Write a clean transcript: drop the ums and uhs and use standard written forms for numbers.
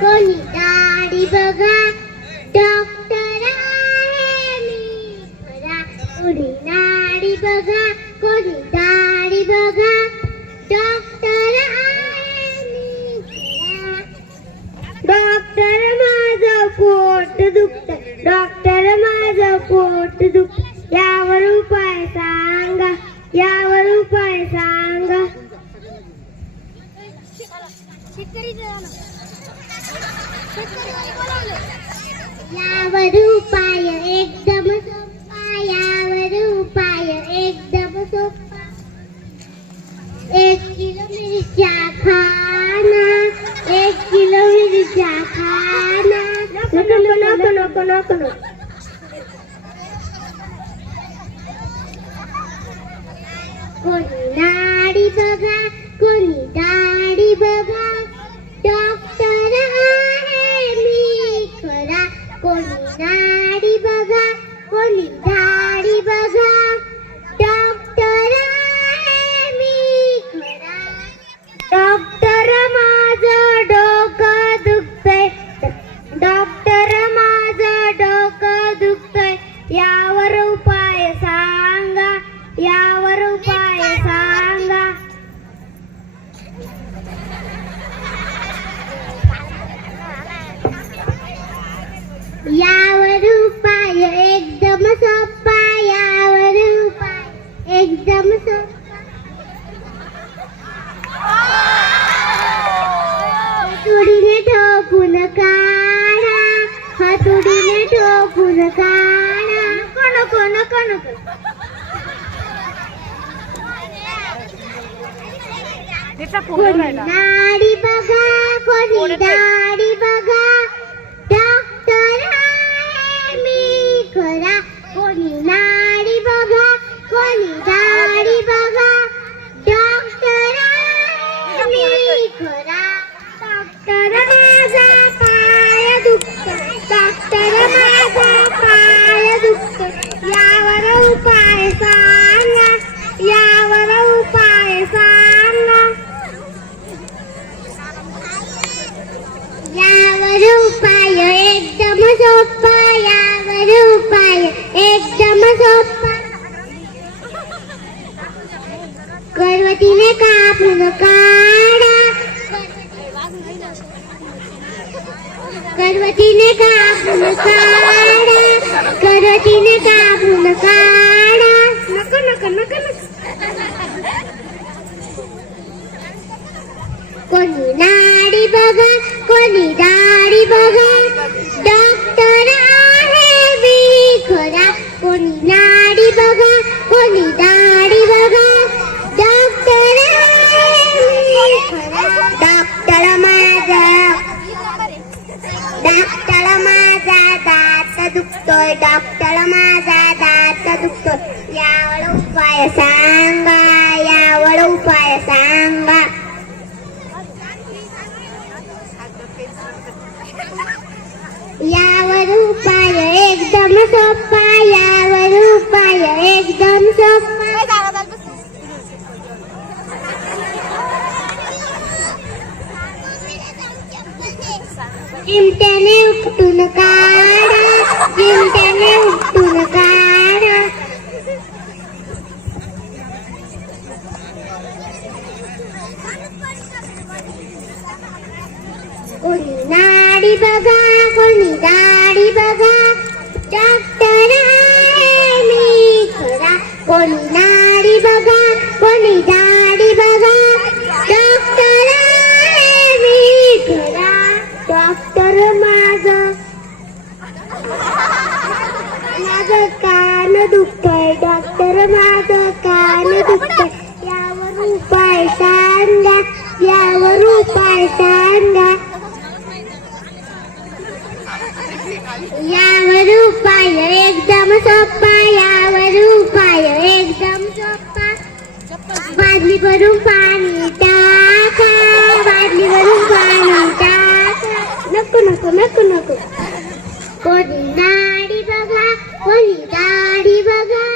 कोणी दाढी बघा, डॉक्टर आहे मी खरा. कोणी नाडी बघा, कोणी दाढी बघा, डॉक्टर आहे मी खरा. डॉक्टर माझं पोट दुखतंय, डॉक्टर माझं पोट दुखतंय, यावर उपाय सांगा, यावर उपाय सांगा. यावर उपाय एकदम सोपा, यावर उपाय एकदम सोपा. 1 किलो मिरच्या खाना, 1 किलो मिरच्या खाना. नको नको नको नको नको. कोणी नाडी बघा, कोणी दाढी बघा, डॉक्टर आहे मी खरा. कोणी नाडी बघा, कोणी दाढी बघा, डॉक्टर आहे मी खरा. डॉक्टर माझं डोकं दुखतंय, डॉक्टर माझं डोकं दुखतंय, यावर उपाय सांगा, यावर उपाय सांगा. यावर उपाय एकदम सोपा, यावर उपाय एकदम सोपा. हातोडीने ठोकून काढा, हातोडीने ठोकून काढा. नको नको नको. कोणी नाडी बघा, कोणी दाढी बघा, डॉक्टर आहे मी खरा. कोणी नाडी बघा, कोणी दाढी बघा, डॉक्टर आहे मी खरा. डॉक्टर माझा पाय दुखतोय, डॉक्टर माझा पाय दुखतोय, यावर उपाय सांगा, यावर उपाय सांगा. यावर उपाय एकदम सोपा, यावर उपाय एकदम सोपा. करवतीने कापून काढा, करवतीने कापून काढा, करवतीने कापून काढा. नको नको नको नको. कोणी नाडी बघा, कोणी दाढी बघा, डॉक्टर आहे मी खरा. कोणी नाडी बघा, कोणी दाढी बघा, डॉक्टर आहे मी खरा. डॉक्टर माझा दात दुखतोय, डॉक्टर माझा दात दुखतोय, यावर उपाय सांगा, यावर उपाय सांगा. यावर उपाय एकदम सोपा, यावर उपाय एकदम सोपा. चिमट्याने उपटून काढा, चिमट्याने उपटून काढा. कोणी नाडी बघा, कोणी दाढी बघा, डॉक्टर आहे मी खरा. कोणी नाडी बघा, कोणी दाढी बघा, डॉक्टर आहे मी खरा. डॉक्टर माझं कान दुखतोय, डॉक्टर माझं कान दुखतोय, यावर उपाय सांगा, यावर उपाय सांगा. यावर उपाय एकदम सोपा, यावर उपाय एकदम सोपा. बादली भरून पाणी टाका, बादली भरून पाणी टाका. नको नको नको नको. कोणी नाडी बघा, कोणी दाढी बघा,